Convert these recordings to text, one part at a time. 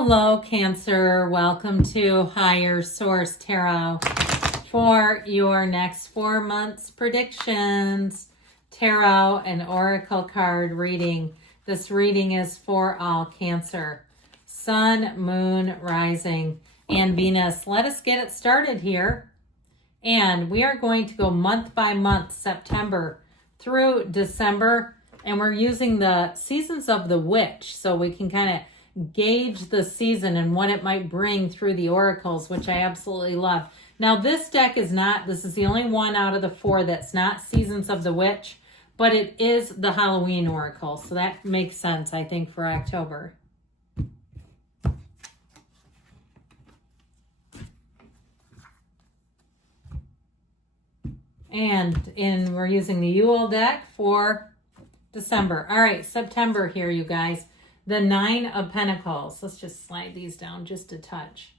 Hello, Cancer. Welcome to Higher Source Tarot for your next 4 months predictions. Tarot and Oracle card reading. This reading is for all Cancer. Sun, Moon, Rising, and Venus. Let us get it started here. And we are going to go month by month, September through December. And we're using the seasons of the witch so we can kind of gauge the season and what it might bring through the oracles, which I absolutely love. Now, this deck is not, this is the only one out of the 4 that's not Seasons of the Witch, but it is the Halloween oracle. So that makes sense, I think, for October. And we're using the Yule deck for December. All right, September here, you guys. The 9 of Pentacles. Let's just slide these down just a touch.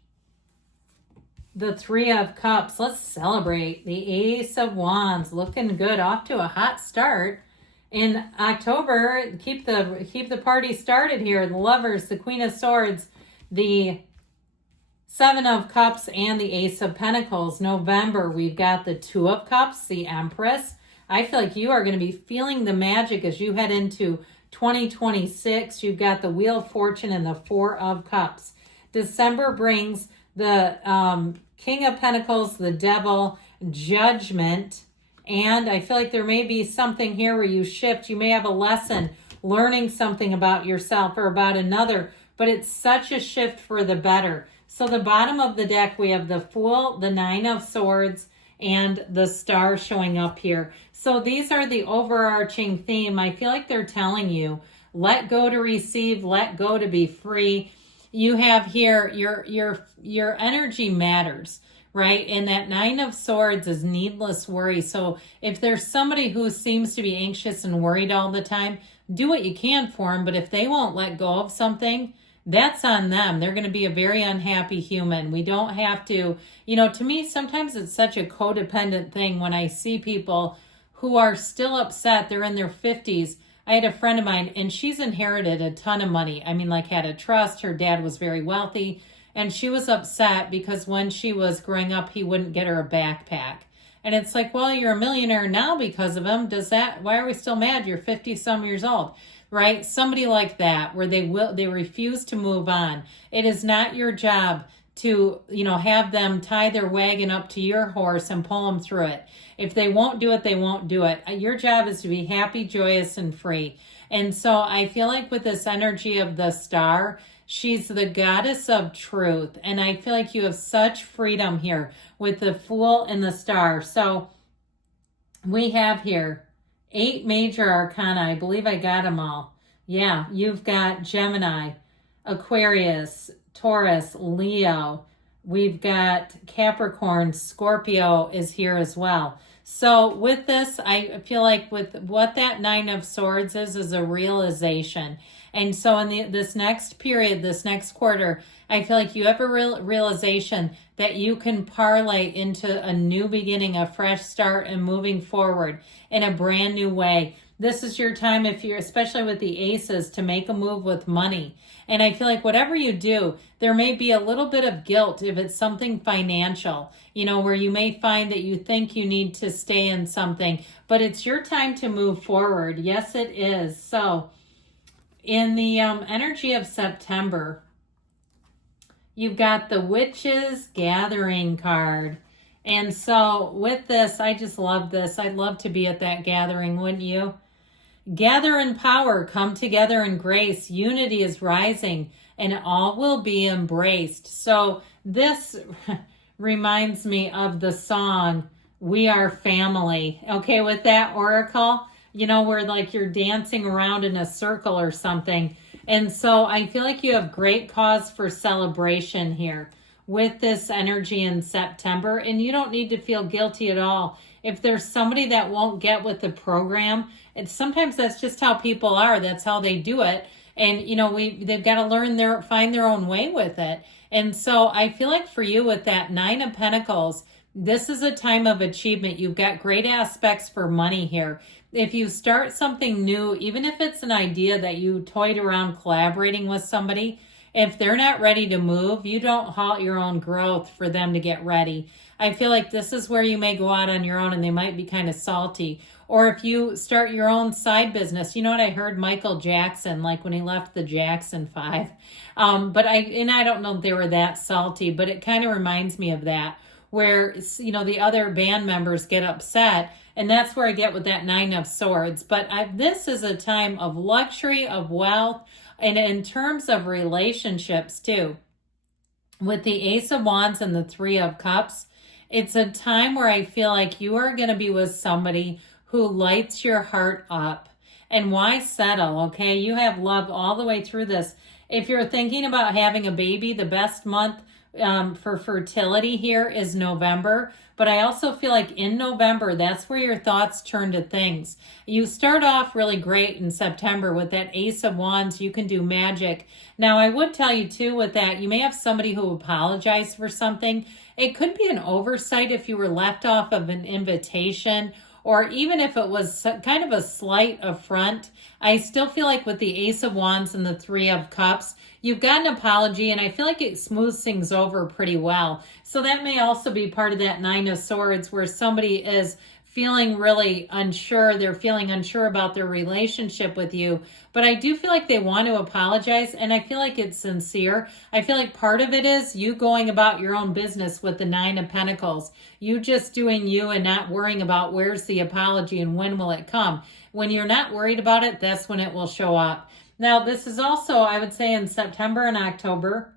The 3 of Cups. Let's celebrate. The Ace of Wands. Looking good. Off to a hot start. In October, keep the party started here. The Lovers, the Queen of Swords, the 7 of Cups, and the Ace of Pentacles. November, we've got the 2 of Cups, the Empress. I feel like you are going to be feeling the magic as you head into 2026. You've got the Wheel of Fortune and the 4 of Cups. December brings the King of Pentacles, the Devil, Judgment, and I feel like there may be something here where you shift. You may have a lesson, learning something about yourself or about another, but it's such a shift for the better. So the bottom of the deck, we have the Fool, the 9 of Swords, and the Star showing up here. So these are the overarching theme. I feel like they're telling you, let go to receive, let go to be free. You have here, your energy matters, right? And that 9 of Swords is needless worry. So if there's somebody who seems to be anxious and worried all the time, do what you can for them. But if they won't let go of something, that's on them. They're going to be a very unhappy human. We don't have to, to me, sometimes it's such a codependent thing when I see people who are still upset. They're in their 50s. I had a friend of mine and she's inherited a ton of money. I mean, like had a trust. Her dad was very wealthy and she was upset because when she was growing up, he wouldn't get her a backpack. And it's like, well, you're a millionaire now because of him. Why are we still mad? You're 50 some years old. Right? Somebody like that where they refuse to move on. It is not your job to, have them tie their wagon up to your horse and pull them through it. If they won't do it, they won't do it. Your job is to be happy, joyous, and free. And so I feel like with this energy of the Star, she's the goddess of truth. And I feel like you have such freedom here with the Fool and the Star. So we have here 8 major arcana. I believe I got them all. Yeah, you've got Gemini, Aquarius, Taurus, Leo. We've got Capricorn, Scorpio is here as well. So with this, I feel like with what that 9 of Swords is a realization. And so in this next period, this next quarter, I feel like you have a realization that you can parlay into a new beginning, a fresh start, and moving forward in a brand new way. This is your time, if you're, especially with the aces, to make a move with money. And I feel like whatever you do, there may be a little bit of guilt if it's something financial, where you may find that you think you need to stay in something, but it's your time to move forward. Yes, it is. So in the energy of September, you've got the Witches Gathering card. And so with this, I just love this. I'd love to be at that gathering, wouldn't you? Gather in power, come together in grace. Unity is rising and all will be embraced. So this reminds me of the song, We Are Family. Okay, with that oracle, where like you're dancing around in a circle or something. And so I feel like you have great cause for celebration here with this energy in September. And you don't need to feel guilty at all. If there's somebody that won't get with the program, and sometimes that's just how people are. That's how they do it. And, they've got to learn find their own way with it. And so I feel like for you with that 9 of Pentacles, this is a time of achievement. You've got great aspects for money here. If you start something new, even if it's an idea that you toyed around collaborating with somebody, If they're not ready to move, you don't halt your own growth for them to get ready. I feel like this is where you may go out on your own and they might be kind of salty. Or if you start your own side business, you know what I heard Michael Jackson, like when he left the Jackson 5. But I don't know if they were that salty, but it kind of reminds me of that, where, you know, the other band members get upset. And that's where I get with that 9 of Swords. But this is a time of luxury, of wealth, and in terms of relationships too. With the Ace of Wands and the 3 of Cups, it's a time where I feel like you are going to be with somebody who lights your heart up. And why settle, okay? You have love all the way through this. If you're thinking about having a baby, the best month for fertility here is November. But I also feel like in November, that's where your thoughts turn to things. You start off really great in September with that Ace of Wands. You can do magic. Now, I would tell you too with that, you may have somebody who apologized for something. It could be an oversight if you were left off of an invitation, or even if it was kind of a slight affront. I still feel like with the Ace of Wands and the 3 of Cups, you've got an apology, and I feel like it smooths things over pretty well. So that may also be part of that 9 of Swords, where somebody is feeling really unsure. They're feeling unsure about their relationship with you. But I do feel like they want to apologize, and I feel like it's sincere. I feel like part of it is you going about your own business with the 9 of Pentacles. You just doing you and not worrying about where's the apology and when will it come. When you're not worried about it, that's when it will show up. Now, this is also, I would say, in September and October,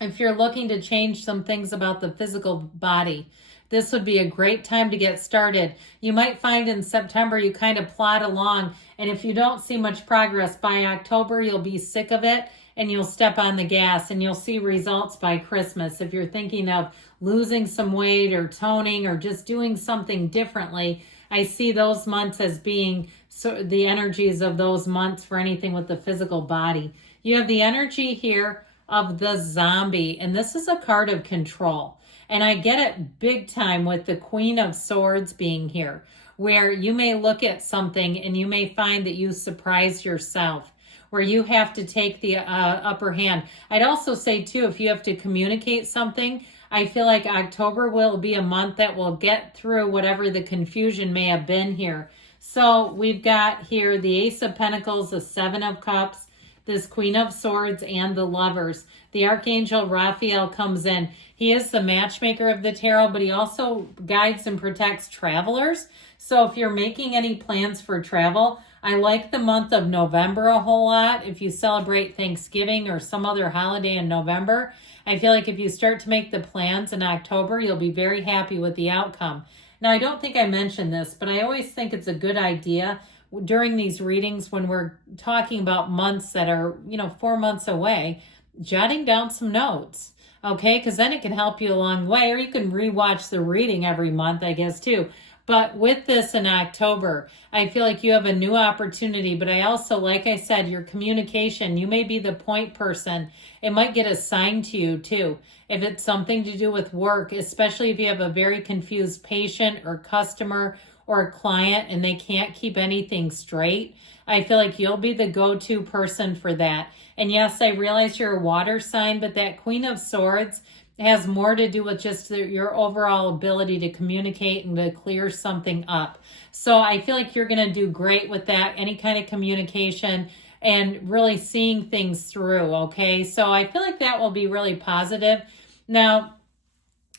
if you're looking to change some things about the physical body, this would be a great time to get started. You might find in September you kind of plod along, and if you don't see much progress by October, you'll be sick of it and you'll step on the gas, and you'll see results by Christmas. If you're thinking of losing some weight or toning or just doing something differently, I see those months as being the energies of those months for anything with the physical body. You have the energy here of the zombie, and this is a card of control. And I get it big time with the Queen of Swords being here, where you may look at something and you may find that you surprise yourself, where you have to take the upper hand. I'd also say too, if you have to communicate something, I feel like October will be a month that will get through whatever the confusion may have been here. So we've got here the Ace of Pentacles, the 7 of Cups, this Queen of Swords, and the Lovers. The Archangel Raphael comes in. He is the matchmaker of the tarot, but he also guides and protects travelers. So if you're making any plans for travel, I like the month of November a whole lot. If you celebrate Thanksgiving or some other holiday in November, I feel like if you start to make the plans in October, you'll be very happy with the outcome. Now, I don't think I mentioned this, but I always think it's a good idea during these readings when we're talking about months that are, 4 months away, jotting down some notes, okay? Because then it can help you along the way, or you can rewatch the reading every month, I guess, too. But with this in October, I feel like you have a new opportunity, but I also, like I said, your communication, you may be the point person. It might get assigned to you too. If it's something to do with work, especially if you have a very confused patient or customer or a client and they can't keep anything straight, I feel like you'll be the go-to person for that. And yes, I realize you're a water sign, but that Queen of Swords has more to do with just your overall ability to communicate and to clear something up. So I feel like you're going to do great with that, any kind of communication and really seeing things through, okay? So I feel like that will be really positive. Now,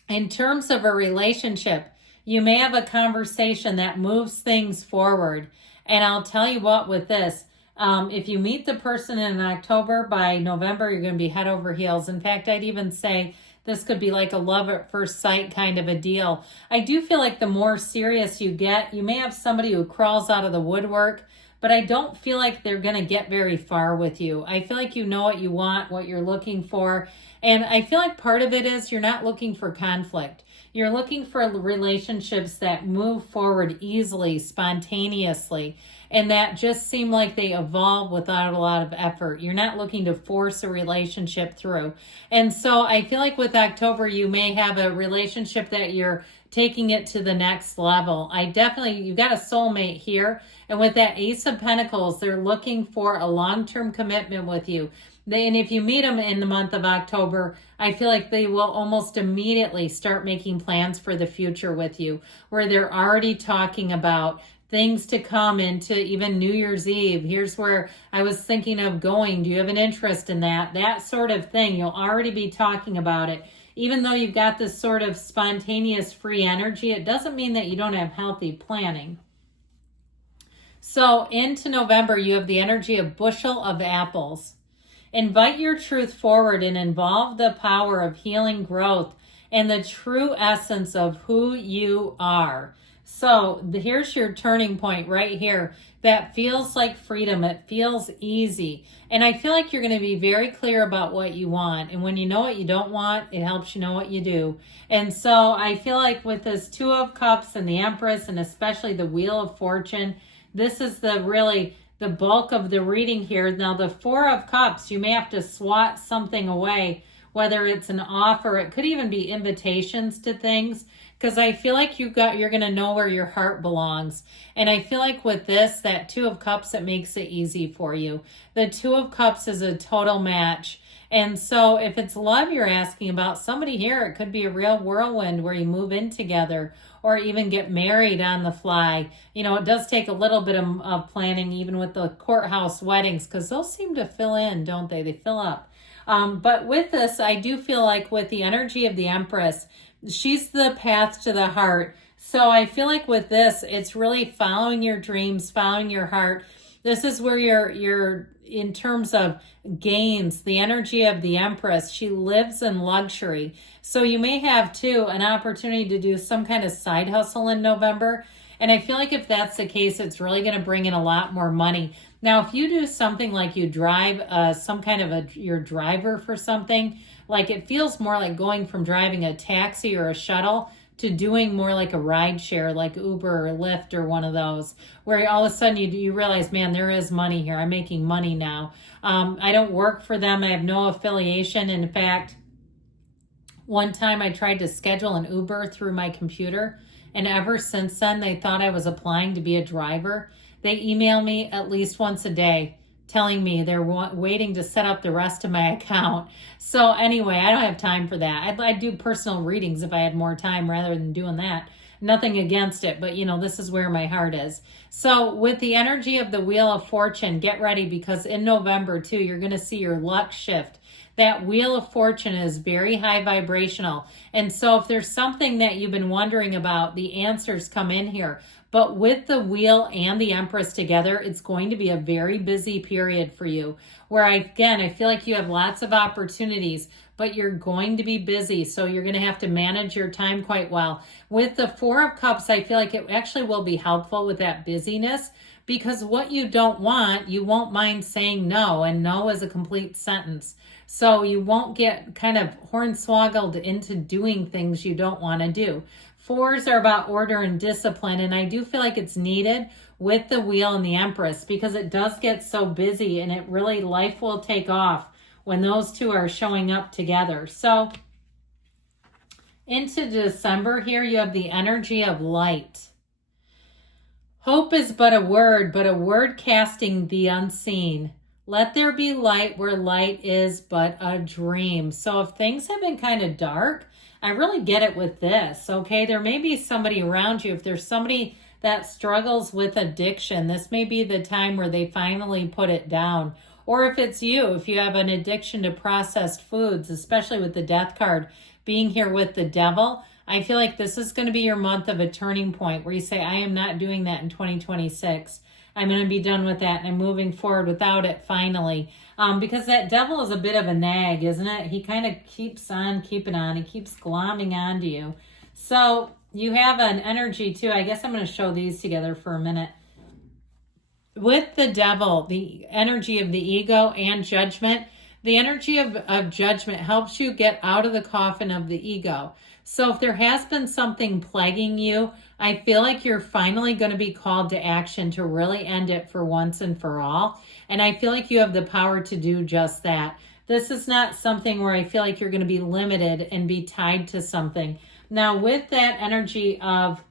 in terms of a relationship, you may have a conversation that moves things forward. And I'll tell you what, with this, if you meet the person in October, by November, you're going to be head over heels. In fact, I'd even say this could be like a love at first sight kind of a deal. I do feel like the more serious you get, you may have somebody who crawls out of the woodwork, but I don't feel like they're going to get very far with you. I feel like you know what you want, what you're looking for. And I feel like part of it is you're not looking for conflict. You're looking for relationships that move forward easily, spontaneously, and that just seem like they evolve without a lot of effort. You're not looking to force a relationship through. And so I feel like with October, you may have a relationship that you're taking it to the next level. You've got a soulmate here. And with that Ace of Pentacles, they're looking for a long-term commitment with you. And if you meet them in the month of October, I feel like they will almost immediately start making plans for the future with you, where they're already talking about things to come into even New Year's Eve. Here's where I was thinking of going. Do you have an interest in that? That sort of thing. You'll already be talking about it. Even though you've got this sort of spontaneous free energy, it doesn't mean that you don't have healthy planning. So into November, you have the energy of bushel of apples. Invite your truth forward and involve the power of healing growth and the true essence of who you are. So here's your turning point right here. That feels like freedom. It feels easy. And I feel like you're going to be very clear about what you want. And when you know what you don't want, it helps you know what you do. And so I feel like with this Two of Cups and the Empress, and especially the Wheel of Fortune, this is the bulk of the reading here. Now the Four of Cups, you may have to swat something away, whether it's an offer, it could even be invitations to things, because I feel like you're going to know where your heart belongs. And I feel like with this, that Two of Cups, it makes it easy for you. The Two of Cups is a total match. And so if it's love you're asking about, somebody here, it could be a real whirlwind where you move in together or even get married on the fly. You know, it does take a little bit of planning, even with the courthouse weddings, because those seem to fill in, don't they? They fill up. But with this, I do feel like with the energy of the Empress, she's the path to the heart. So I feel like with this, it's really following your dreams, following your heart. This is where you're in terms of gains, the energy of the Empress, she lives in luxury. So you may have too an opportunity to do some kind of side hustle in November. And I feel like if that's the case, it's really going to bring in a lot more money. Now, if you do something like you drive some kind of your driver for something, like it feels more like going from driving a taxi or a shuttle to doing more like a ride share, like Uber or Lyft or one of those, where all of a sudden you realize, man, there is money here. I'm making money now. I don't work for them. I have no affiliation. In fact, one time I tried to schedule an Uber through my computer, and ever since then, they thought I was applying to be a driver. They email me at least once a day telling me they're waiting to set up the rest of my account. So anyway, I don't have time for that. I'd do personal readings if I had more time rather than doing that. Nothing against it, but this is where my heart is. So with the energy of the Wheel of Fortune, get ready, because in November too, you're going to see your luck shift. That Wheel of Fortune is very high vibrational. And so if there's something that you've been wondering about, the answers come in here. But with the Wheel and the Empress together, it's going to be a very busy period for you, where I feel like you have lots of opportunities, but you're going to be busy. So you're going to have to manage your time quite well. With the Four of Cups, I feel like it actually will be helpful with that busyness, because what you don't want, you won't mind saying no, and no is a complete sentence. So you won't get kind of hornswoggled into doing things you don't want to do. Fours are about order and discipline, and I do feel like it's needed with the Wheel and the Empress, because it does get so busy, and life will take off when those two are showing up together. So into December here, you have the energy of light. Hope is but a word casting the unseen. Let there be light where light is but a dream. So if things have been kind of dark, I really get it with this, okay? There may be somebody around you. If there's somebody that struggles with addiction, this may be the time where they finally put it down. Or if it's you, if you have an addiction to processed foods, especially with the Death card being here with the Devil, I feel like this is going to be your month of a turning point where you say, I am not doing that in 2026. I'm going to be done with that, and I'm moving forward without it finally. Because that Devil is a bit of a nag, isn't it? He kind of keeps on keeping on. He keeps glomming onto you. So you have an energy too. I guess I'm going to show these together for a minute. With the Devil, the energy of the ego and judgment, the energy of judgment helps you get out of the coffin of the ego. So if there has been something plaguing you, I feel like you're finally going to be called to action to really end it for once and for all. And I feel like you have the power to do just that. This is not something where I feel like you're going to be limited and be tied to something. Now, with that energy of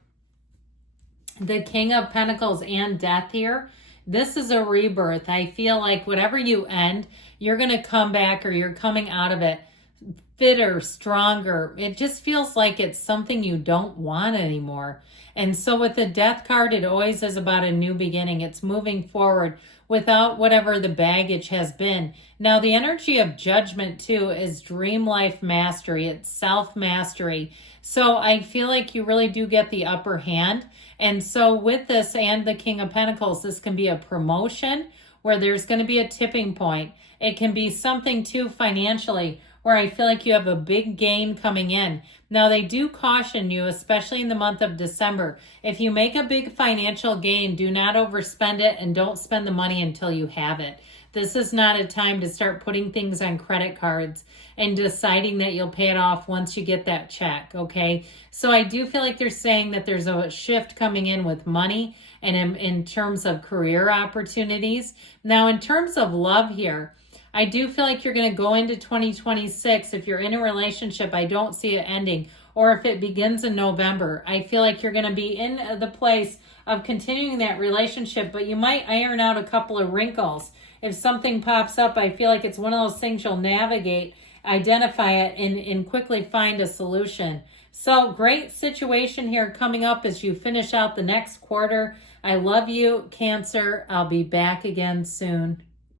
the King of Pentacles and Death here, This is a rebirth. I feel like whatever you end, you're going to come back, or you're coming out of it fitter, stronger. It just feels like it's something you don't want anymore. And so with the Death card, it always is about a new beginning. It's moving forward without whatever the baggage has been. Now, the energy of Judgment, too, is dream life mastery. It's self-mastery. So I feel like you really do get the upper hand. And so with this and the King of Pentacles, this can be a promotion where there's going to be a tipping point. It can be something, too, financially, where I feel like you have a big gain coming in. Now, they do caution you, especially in the month of December. If you make a big financial gain, do not overspend it and don't spend the money until you have it. This is not a time to start putting things on credit cards and deciding that you'll pay it off once you get that check, okay? So I do feel like they're saying that there's a shift coming in with money and in terms of career opportunities. Now, in terms of love here, I do feel like you're going to go into 2026. If you're in a relationship, I don't see it ending. Or if it begins in November, I feel like you're going to be in the place of continuing that relationship, but you might iron out a couple of wrinkles. If something pops up, I feel like it's one of those things you'll navigate, identify it, and quickly find a solution. So great situation here coming up as you finish out the next quarter. I love you, Cancer. I'll be back again soon.